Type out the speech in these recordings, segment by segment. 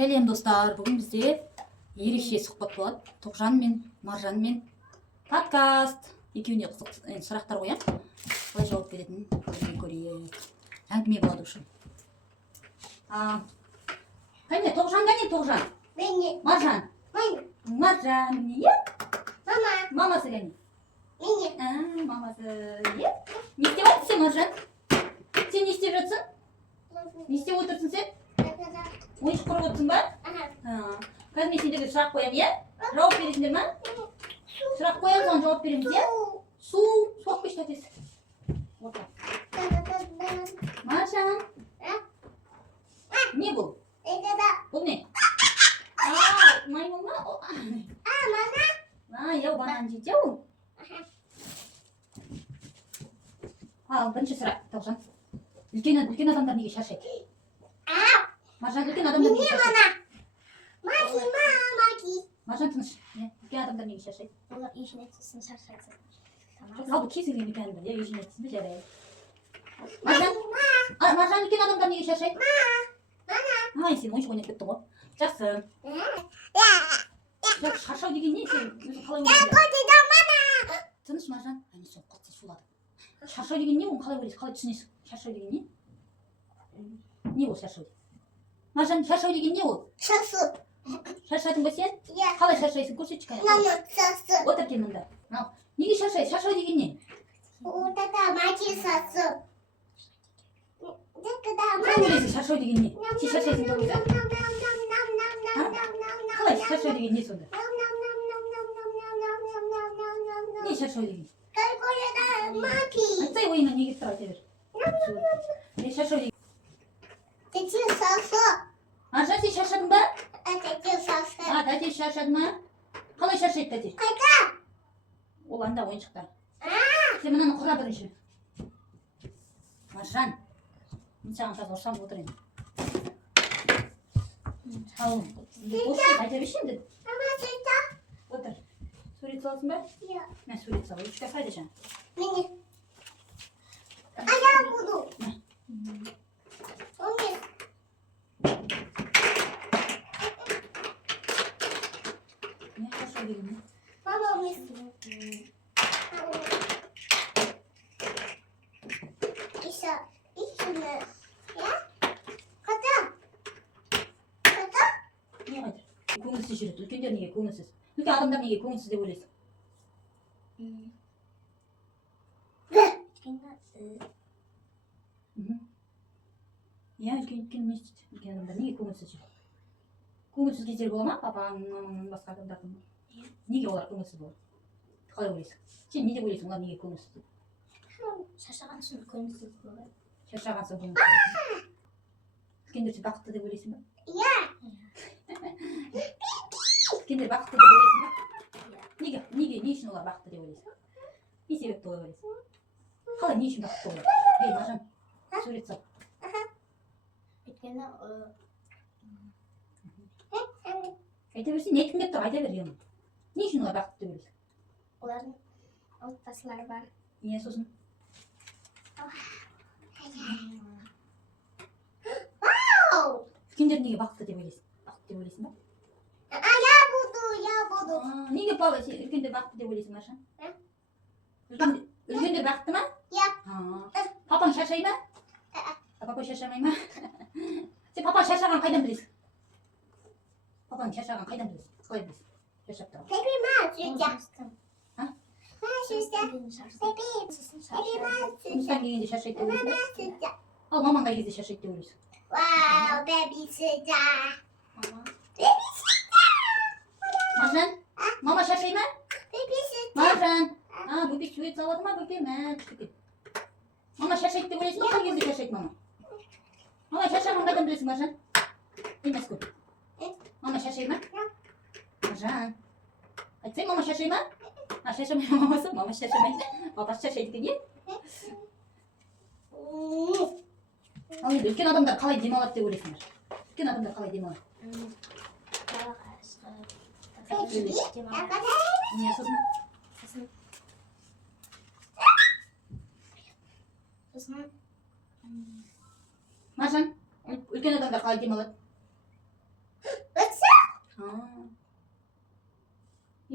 Сәлем достар, бүгін бізде ерекше сұхбат болады. Тоғжан мен Маржан мен подкаст. Екеуіне қызық сұрақтар қоямын. Қалай жауап беретінін көрейік. Әңгіме болады үшін. Қане, Тоғжан қане, Тоғжан? Мені. Маржан? Мені. Маржан, не? Мама. Мамасы қане? Мені. Мамасы, не? Не істеп жатсың сен, Маржан? Сен не істеп жатсың? Не істеп отырсың сен? Ойыншық құрып отырсың ба? Қазір мен сендерге сұрақ қоямын, иә? Жауап бересіңдер ма? Сұрақ қоямын, соған жауап береміз, иә? Су алып келші тәтесі. Маржан. Не бұл? Бұл не? Маймыл ма? Иә, банан жейді, иә ол? Бірінші сұрақ, Тоғжан. Үлкен адамдар неге шаршайды? Маржан, үлкен адамдар неге шаршайды? Маржан, тыныш. Үлкен адамдар неге шаршайды? Олар үйшіне түсін шаршайды. Ал бұл кез келген үлкен адамдар, иә, үйшіне түсін бе, жарайды. Маржан, үлкен адамдар неге шаршайды? Сен ойыншық ойнап кеттің ғой. Жақсы. Шаршау деген не? Сен өзің қалай ойлайсың? Тыныш, Маржан. Сен қатты шулады. Шаршау деген не? Оны қалай ойлайсың? Қалай түсінесің? Шаршау деген не? Не ол шаршау? Маржан, шаршау деген не ол? Шаршадың ба сен? Қалай шаршайсың? Көрсетші қане. Отыр кел мұнда. Неге шаршайсың? Шаршау деген не? Қалай ойлайсың шаршау деген не? Сен шаршайсың ба өзі? Қалай шаршау деген не сонда? Не шаршау деген? Айтсай ойыңнан не кетіп тұр, айта бер. Не шаршау деген? Маржан, сен шаршадың ба? Тәте шаршады ма? Қалай шаршайды тәте? Ол анда ойыншықта. Сен мынаны құра бірінші. Маржан, мен саған қазір ұрсам отырайын. Шалым, осы айта берші енді. Отыр. Сурет саласың ба? Мә, сурет сал. Үш кәс айда жаңа. Не шаршау деген не? Не қайтыр? Көңілсіз жүреді. Үлкендер неге көңілсіз? Үлкен адамдар неге көңілсіз деп ойлайсың? Иә, үлкен не істейді? Үлкен адамдар неге көңілсіз жүреді? Көңілсіз кездер бола ма? Папаң, мамаң, басқа адамдардың? Неге олар көңілсіз болады? Қалай ойлайсың? Сен не деп ойлайсың, олар неге көңілсіз деп? Шаршаған үшін көңілсіз болады. Шаршаған соң көңілсіз. Үлкендер сен бақытты деп ойлайсың ба? Үлкендер бақытты деп ойлайсың ба? Неге? Не үшін олар бақытты деп ойлайсың? Не себепті олай ойлайсың? Қалай, не үшін бақытты олар? Ей, Маржан, сурет сал. Өйткені Айта берсең, не айтқың келіп тұр? Айта бер, ем. Не үшін олар бақытты деп ойлайсың? олардың отбасылары бар. Иә, сосын. Үлкендер неге бақытты деп ойлайсың? Бақытты деп ойлайсың ба? Неге үлкендер бақытты деп ойлайсың, Маржан? Үлкендер бақытты ма? Папаң шаршай ма? Папа шаршамай ма? Сен папа шаршаған қайдан білесің? Папаң шаршаған қайдан білесің? Қалай білесің? Шаршап тұрған. Жұмыстан келгенде шаршайды деп ойлайсың ба? Ал мамаң қай кезде шаршайды деп ойлайсың? Маржан, мама шаршай ма? Маржан, бөпе сурет салады ма бөпе? Мә, күшті. Мама шаршайды деп ойлайсың ба? Қай кезде шаршайды мама? Мама шаршаған қайдан білесің, Маржан? Емес көп. Мама шаршай ма? Маржан, айтсай, мама шаршай ма? Шаршамай мамасы, мама шаршамайды. Папасы шаршайды екен, е? Ал енді үлкен адамдар қалай демалады деп ойлайсыңдар? Үлкен адамдар қалай демалады? Не, сосын? Маржан, үлкен адамдар қалай демалады?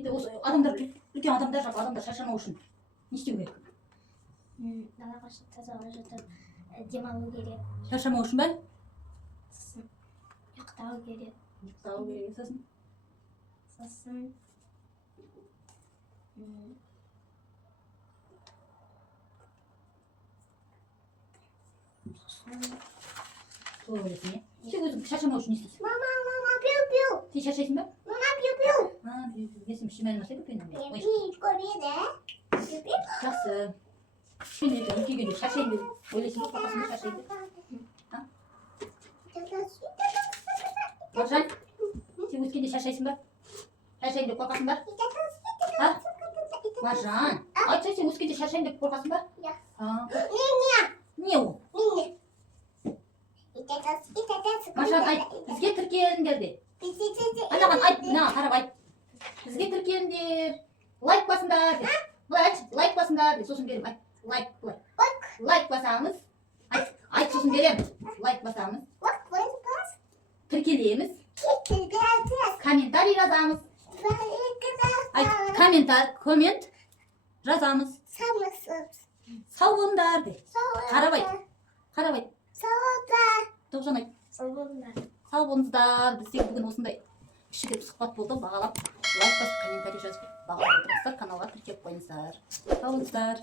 енді осы адамдар үлкен адамдар жалпы адамдар шаршамау үшін не істеу керек? Далаға шығып тазаға жатып демалу керек. Шаршамау үшін бе? Сосын ұйықтау керек. Ұйықтау керек. Сосын Сосын солай ойлайсың, иә? Сен өзің шаршамау үшін не істейсің? Мама, пиу-пиу. Сен шаршайсың ба? Мама, пиу-пиу. Есім шимәлі нәрсе көппен. Пиу көреді. Пиу-пиу. Жақсы. Сен енді үлкейгенде шаршайын деп ойлайсың ба? Қорқасың ба шаршайын деп? Маржан, сен өскенде шаршайсың ба? Шаршайын деп қорқасың ба? Маржан, айтсай сен өскенде шаршайын деп қорқасың ба? Иә. Не ол? Маржан, айт, бізге тіркеліңдер де. Анаған айт, мына қарап айт. Бізге тіркеліңдер. Лайк басыңдар де. Былай айтшы, лайк басыңдар де. Сосын берем, айт. Лайк, былай. Лайк басамыз. Айт, сосын берем. Лайк басамыз. Тіркелеміз. Комментарий жазамыз. Айт, коммент жазамыз. Сау болыңдар де. Қарап айт. Қарап айт. Тоғжан айт. Сау болыңыздар. Бізде бүгін осындай кішігірім сұхбат болды. Бағалап, лайк басып, комментарий жазып, бағалап отырыңыздар. Каналға тіркеліп қойыңыздар. Сау болыңыздар.